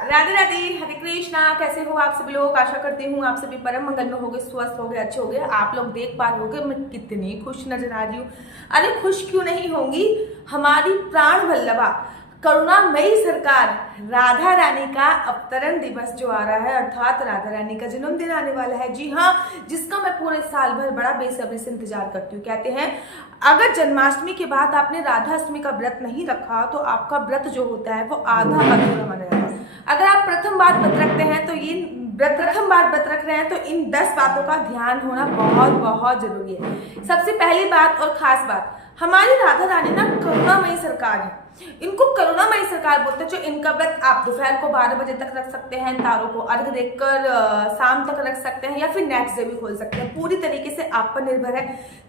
राधे राधे, हरे कृष्णा। कैसे हो आप सभी लोग? आशा करती हूँ आप सभी परम मंगल में होगे, स्वस्थ होगे, अच्छे होगे। आप लोग देख पा रहे होगे मैं कितनी खुश नजर आ रही हूँ। अरे खुश क्यों नहीं होंगी, हमारी प्राण वल्लभा करुणामयी सरकार राधा रानी का अवतरण दिवस जो आ रहा है, अर्थात राधा रानी का जन्मदिन आने वाला है। जी हाँ, जिसका मैं पूरे साल भर बड़ा बेसब्री से इंतजार करती हूँ। कहते हैं अगर जन्माष्टमी के बाद आपने राधा अष्टमी का व्रत नहीं रखा तो आपका व्रत जो होता है वो आधा अधूरा माना जाता है। अगर आप प्रथम बार व्रत रखते हैं तो ये प्रथम बार व्रत रख रहे हैं तो इन 10 बातों का ध्यान होना बहुत बहुत जरूरी है। सबसे पहली बात और खास बात, हमारी राधा रानी ना करुणामयी सरकार है। इनको करुणामयी सरकार बोलते हैं। जो इनका व्रत आप दोपहर को 12 बजे तक रख सकते हैं, तारों को अर्घ देकर शाम तक रख सकते हैं, या फिर नेक्स्ट डे भी खोल सकते हैं। पूरी तरीके से आप पर निर्भर है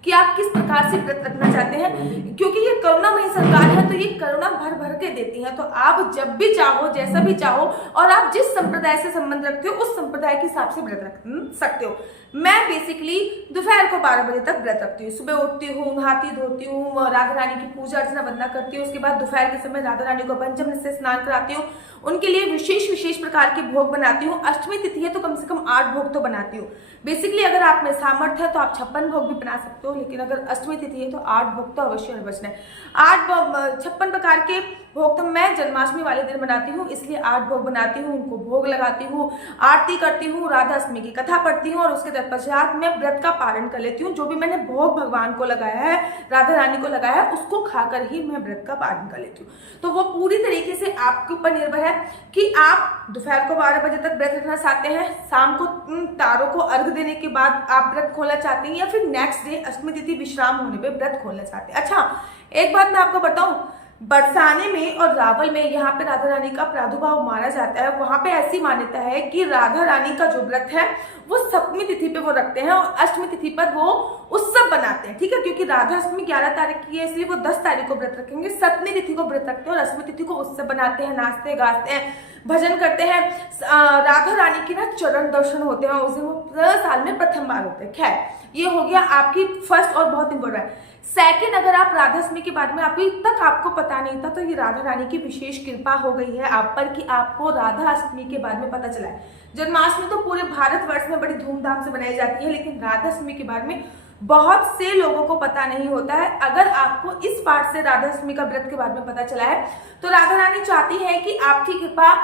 कि आप किस प्रकार से व्रत रखना चाहते हैं। क्योंकि ये करुणामयी सरकार है तो ये करुणा भर भर के देती है। तो आप जब भी चाहो, जैसा भी चाहो, और आप जिस संप्रदाय से संबंध रखते हो उस संप्रदाय के हिसाब से व्रत रख सकते हो। मैं बेसिकली दोपहर को 12 बजे तक व्रत रखती हूँ। सुबह उठती हूँ, नहाती धोती हूँ, राधा रानी की पूजा अर्चना वंदना करती हूँ। उसके बाद दोपहर के समय राधा रानी को पंचम से स्नान कराती हूँ। उनके लिए विशेष प्रकार के भोग बनाती हूँ। अष्टमी तिथि है तो कम से कम 8 भोग तो बनाती हूँ। बेसिकली अगर आप में सामर्थ्य है तो आप 56 भोग भी बना सकते हो, लेकिन अगर अष्टमी तिथि है तो 8 भोग तो अवश्य बचना है। 56 प्रकार के भोग तो मैं जन्माष्टमी वाले दिन बनाती हूँ, इसलिए 8 भोग बनाती हूँ, उनको भोग लगाती हूँ, आरती करती हूँ, राधा अष्टमी की कथा पढ़ती हूँ, और उसके तत्पश्चात मैं व्रत का पारण कर लेती हूँ। जो भी मैंने भोग भगवान को लगाया है, राधा रानी को लगाया है, उसको खाकर ही मैं व्रत का पारण कर लेती हूँ। तो वो पूरी तरीके से आपके ऊपर निर्भर है कि आप दोपहर को 12 बजे तक व्रत रखना चाहते हैं, शाम को तारों को अर्घ देने के बाद आप व्रत खोलना चाहते हैं, या फिर नेक्स्ट डे अष्टमी तिथि विश्राम होने पे व्रत खोलना चाहते हैं। अच्छा, एक बात मैं आपको बताऊं, बरसाने में और रावल में यहाँ पे राधा रानी का प्रादुर्भाव माना जाता है। वहां पे ऐसी मान्यता है कि राधा रानी का जो व्रत है वो सप्तमी तिथि पे वो रखते हैं, और अष्टमी तिथि पर वो उत्सव बनाते हैं। ठीक है, क्योंकि राधा अष्टमी 11 तारीख की है, इसलिए वो 10 तारीख को व्रत रखेंगे। सप्तमी तिथि को व्रत रखते हैं और अष्टमी तिथि को उत्सव बनाते हैं, नाचते गाते हैं, भजन करते हैं। राधा रानी की ना चरण दर्शन होते हैं उस दिन, वो साल में प्रथम बार होते हैं। खैर, ये हो गया आपकी फर्स्ट और बहुत इंपॉर्टेंट। सेकंड, अगर आप राधा अष्टमी के बारे में अभी तक आपको पता नहीं था तो ये राधा रानी की विशेष कृपा हो गई है आप पर कि आपको राधा अष्टमी के बारे में पता चला है। जन्माष्टमी तो पूरे भारतवर्ष में बड़ी धूमधाम से मनाई जाती है, लेकिन राधा अष्टमी के बारे में बहुत से लोगों को पता नहीं होता है। अगर आपको इस पार्ट से राधा अष्टमी का व्रत के बारे में पता चला है तो राधा रानी चाहती है कि आपकी कृपा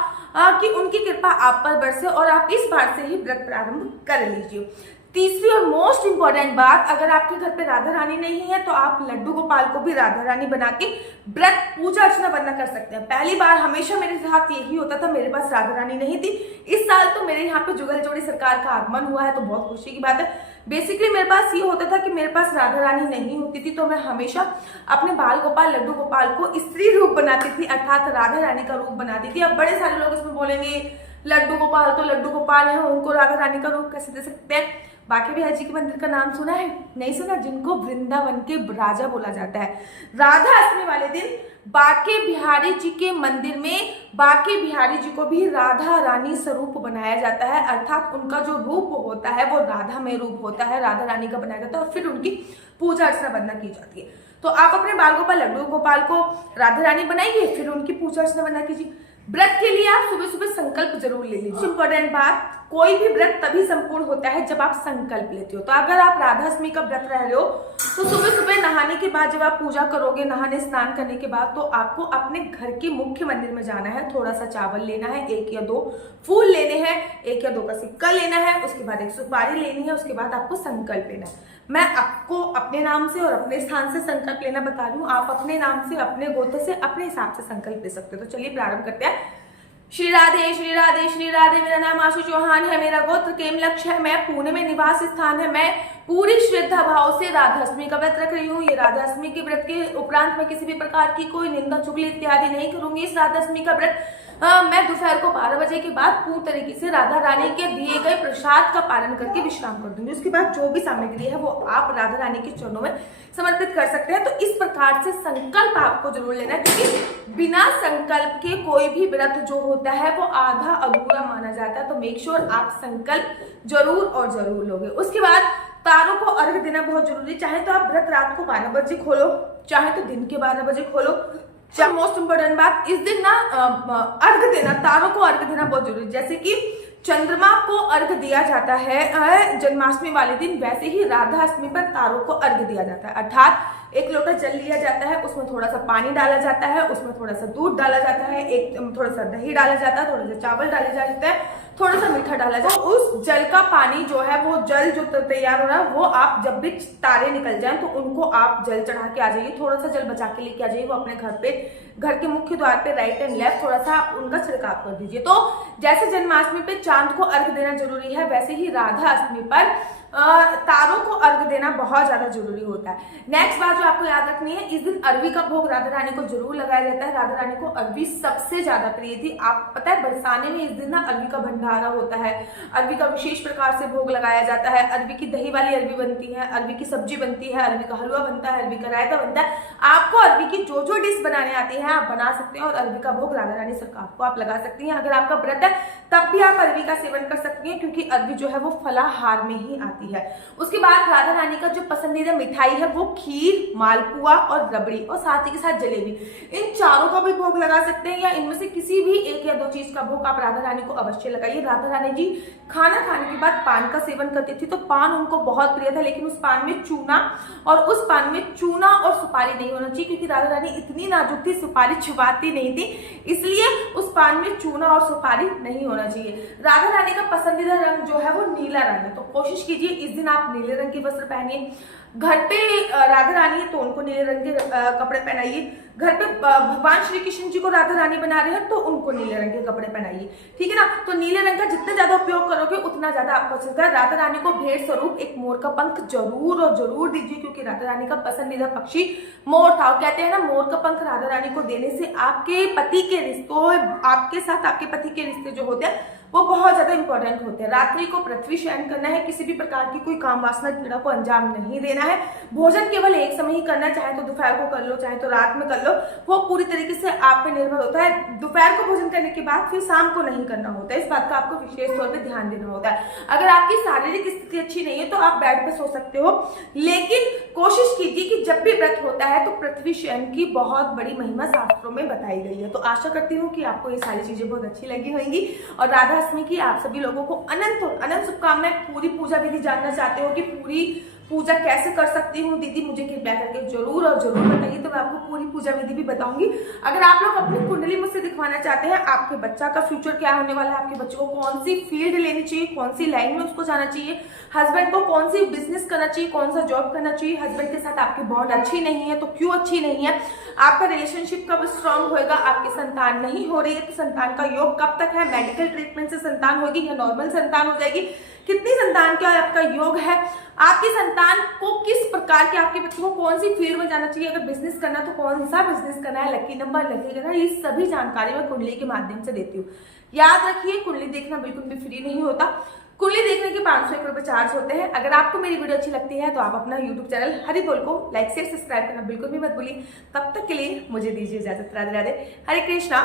कि उनकी कृपा आप पर बरसे और आप इस बार से ही व्रत प्रारंभ कर लीजिए। तीसरी और मोस्ट इंपॉर्टेंट बात, अगर आपके घर पे राधा रानी नहीं है तो आप लड्डू गोपाल को भी राधा रानी बना के व्रत पूजा अर्चना वंदना कर सकते हैं। पहली बार हमेशा मेरे साथ यही होता था, मेरे पास राधा रानी नहीं थी। इस साल तो मेरे यहाँ पे जुगल जोड़ी सरकार का आगमन हुआ है तो बहुत खुशी की बात है। बेसिकली मेरे पास ये होता था कि मेरे पास राधा रानी नहीं होती थी, तो मैं हमेशा अपने बाल गोपाल लड्डू गोपाल को स्त्री रूप बनाती थी, अर्थात राधा रानी का रूप बनाती थी। अब बड़े सारे लोग इसमें बोलेंगे लड्डू गोपाल तो लड्डू गोपाल है, उनको राधा रानी का रूप कैसे दे सकते हैं। बांके बिहारी जी के मंदिर का नाम सुना है? नहीं सुना? जिनको वृंदावन के राजा बोला जाता है। राधा अष्टमी वाले दिन बांके बिहारी जी के मंदिर में बांके बिहारी जी को भी राधा रानी स्वरूप बनाया जाता है, अर्थात उनका जो रूप होता है वो राधा में रूप होता है, राधा रानी का बनाया जाता है, और फिर उनकी पूजा अर्चना वंदना की जाती है। तो आप अपने बाल गोपाल लड्डू गोपाल को राधा रानी बनाइए, फिर उनकी पूजा अर्चना वंदना कीजिए। व्रत के लिए आप सुबह सुबह संकल्प जरूर ले लीजिए। इंपॉर्टेंट बात, कोई भी व्रत तभी संपूर्ण होता है जब आप संकल्प लेते हो। तो अगर आप राधा अष्टमी का व्रत रह रहे हो तो सुबह सुबह नहाने के बाद जब आप पूजा करोगे, नहाने स्नान करने के बाद, तो आपको अपने घर के मुख्य मंदिर में जाना है। थोड़ा सा चावल लेना है, 1 या 2 फूल लेने हैं, 1 या 2 का सिक्का लेना है, उसके बाद 1 सुपारी लेनी है, उसके बाद आपको संकल्प लेना है। मैं आपको अपने नाम से और अपने स्थान से संकल्प लेना बता रही हूँ। आप अपने नाम से, अपने गोत्र से, अपने हिसाब से संकल्प ले सकते हो। तो चलिए प्रारंभ करते हैं। श्री राधे श्री राधे श्री राधे। मेरा नाम आशु चौहान है, मेरा गोत्र केमलक्ष है, मैं पुणे में निवास स्थान है। मैं पूरी श्रद्धा भाव से राधा अष्टमी का व्रत रख रही हूँ। ये राधा अष्टमी के व्रत के उपरांत मैं किसी भी प्रकार की कोई निंदा चुगली इत्यादि नहीं करूंगी। इस राधा अष्टमी का व्रत मैं दोपहर को 12 बजे के बाद पूर्ण तरीके से राधा रानी के दिए गए प्रसाद का पालन करके विश्राम कर दूंगी। उसके बाद जो भी सामग्री है वो आप राधा रानी के चरणों में समर्पित कर सकते हैं। तो इस प्रकार से संकल्प आपको जरूर लेना है, क्योंकि बिना संकल्प के कोई भी व्रत जो होता है वो आधा अधूरा माना जाता है। तो मेक श्योर आप संकल्प जरूर और जरूर लोगे। उसके बाद तारों को अर्घ देना बहुत जरूरी। चाहे तो आप व्रत रात को 12 बजे खोलो, चाहे तो दिन के 12 बजे खोलो, मोस्ट इम्पोर्टेंट बात, इस दिन ना अर्घ देना, तारों को अर्घ देना बहुत जरूरी है। जैसे कि चंद्रमा को अर्घ दिया जाता है जन्माष्टमी वाले दिन, वैसे ही राधा अष्टमी पर तारों को अर्घ दिया जाता है। अर्थात एक लोटा जल लिया जाता है, उसमें थोड़ा सा पानी डाला जाता है, उसमें थोड़ा सा दूध डाला जाता है, थोड़ा सा दही डाला जाता है, थोड़ा सा चावल डाले जाते हैं, थोड़ा सा मीठा डाला जाता है। उस जल का पानी जो है, वो जल जो तैयार हो रहा है, वो आप जब भी तारे निकल जाएं तो उनको आप जल चढ़ा के आ जाइए, थोड़ा सा जल बचा के लेके आ जाइए। वो अपने घर पे, घर के मुख्य द्वार पे राइट एंड लेफ्ट थोड़ा सा उनका छिड़काव कर दीजिए। तो जैसे जन्माष्टमी पे चांद को अर्घ देना जरूरी है, वैसे ही राधा अष्टमी पर तारों को अर्घ देना बहुत ज्यादा जरूरी होता है। नेक्स्ट बात जो आपको याद रखनी है, इस दिन अरवी का भोग राधा रानी को जरूर लगाया जाता है। राधा रानी को अरवी सबसे ज्यादा प्रिय थी। आप पता है बरसाने में इस दिन ना अरवी का भंडारा होता है, अरवी का विशेष प्रकार से भोग लगाया जाता है। अरवी की दही वाली अरवी बनती है, अरवी की सब्जी बनती है, अरवी का हलवा बनता है, अरवी का रायता बनता है। आपको अरवी की जो जो डिश बनाने आती है आप बना सकते हैं और अरवी का भोग राधा रानी सरकार को आप लगा सकती हैं। अगर आपका व्रत है तब भी आप अरवी का सेवन कर सकती हैं, क्योंकि अरवी जो है वो फलाहार में ही आती है। उसके बाद राधा रानी का जो पसंदीदा मिठाई है वो खीर, मालपुआ और रबड़ी, और साथ ही के साथ जलेबी। इन चारों का भी भोग लगा सकते हैं, या इनमें से किसी भी एक या दो चीज का भोग आप राधा रानी को अवश्य लगाइए। राधा रानी जी खाना खाने के बाद पान का सेवन करती थी, तो पान उनको बहुत प्रिय था, लेकिन उस पान में चूना, और उस पान में चूना और सुपारी नहीं होना चाहिए, क्योंकि राधा रानी इतनी नाजुक थी, सुपारी छुपाती नहीं थी, इसलिए उस पान में चूना और सुपारी नहीं होना चाहिए। राधा रानी का पसंदीदा रंग जो है वो नीला रंग है, तो कोशिश कीजिए इस दिन आप नीले रंग के वस्त्र पहनिए। घर पे राधा रानी है तो उनको नीले रंग के कपड़े पहनाइए। घर पे भगवान श्री कृष्ण जी को राधा रानी बना रहे हैं तो उनको नीले रंग के कपड़े पहनाइए, ठीक है ना। तो नीले रंग का जितना ज्यादा उपयोग करोगे उतना ज्यादा आपको अच्छा है। राधा रानी को भेंट स्वरूप एक मोर का पंख जरूर और जरूर दीजिए, क्योंकि राधा रानी का पसंदीदा पक्षी मोर था। कहते हैं ना, मोर का पंख राधा रानी को देने से आपके पति के रिश्तों, आपके साथ आपके पति के रिश्ते जो होते हैं वो बहुत ज्यादा इंपॉर्टेंट होते हैं। रात्रि को पृथ्वी शयन करना है, किसी भी प्रकार की कोई काम वासना क्रीड़ा को अंजाम नहीं देना है। भोजन केवल एक समय ही करना है, चाहे तो दोपहर को कर लो चाहे तो रात में कर लो, वो पूरी तरीके से आप पे निर्भर होता है। दोपहर को भोजन करने के बाद फिर शाम को नहीं करना होता है, इस बात का आपको विशेष तौर पे ध्यान देना होता है। अगर आपकी शारीरिक स्थिति अच्छी नहीं है तो आप बेड पे सो सकते हो, लेकिन कोशिश कीजिए कि जब भी व्रत होता है तो पृथ्वी शयन की बहुत बड़ी महिमा शास्त्रों में बताई गई है। तो आशा करती हूँ कि आपको ये सारी चीजें बहुत अच्छी लगी होंगी, और राधा अष्टमी की आप सभी लोगों को अनंत शुभकामनाएं। पूरी पूजा विधि जानना चाहते हो कि पूरी पूजा कैसे कर सकती हूँ दीदी, मुझे कृपया करके जरूर और जरूर बताइए, तो मैं आपको पूरी पूजा विधि भी बताऊंगी। अगर आप लोग अपनी कुंडली मुझसे दिखवाना चाहते हैं, आपके बच्चा का फ्यूचर क्या होने वाला है, आपके बच्चे को कौन सी फील्ड लेनी चाहिए, कौन सी लाइन में उसको जाना चाहिए, हस्बैंड को कौन सी बिजनेस करना चाहिए, कौन सा जॉब करना चाहिए, हस्बैंड के साथ आपकी बॉन्ड अच्छी नहीं है तो क्यों अच्छी नहीं है, आपका रिलेशनशिप कब स्ट्रांग होएगा, आपकी संतान नहीं हो रही है तो संतान का योग कब तक है, मेडिकल ट्रीटमेंट से संतान होगी या नॉर्मल संतान हो जाएगी, कितनी संतान का आपका योग है, आपकी संतान को किस प्रकार के, आपके बच्चों को कौन सी फील्ड में जाना चाहिए, अगर बिजनेस करना तो कौन सा बिजनेस करना है, लकी नंबर लगेगा, ये सभी जानकारी मैं कुंडली के माध्यम से देती हूँ। याद रखिए, कुंडली देखना बिल्कुल भी फ्री नहीं होता, कुंडली देखने के 501 रुपए चार्ज होते हैं। अगर आपको मेरी वीडियो अच्छी लगती है तो आप अपना यूट्यूब चैनल हरि बोल को लाइक शेयर सब्सक्राइब करना बिल्कुल भी मत भूलिए। तब तक के लिए मुझे दीजिए इजाजत। राधे राधे, हरे कृष्णा।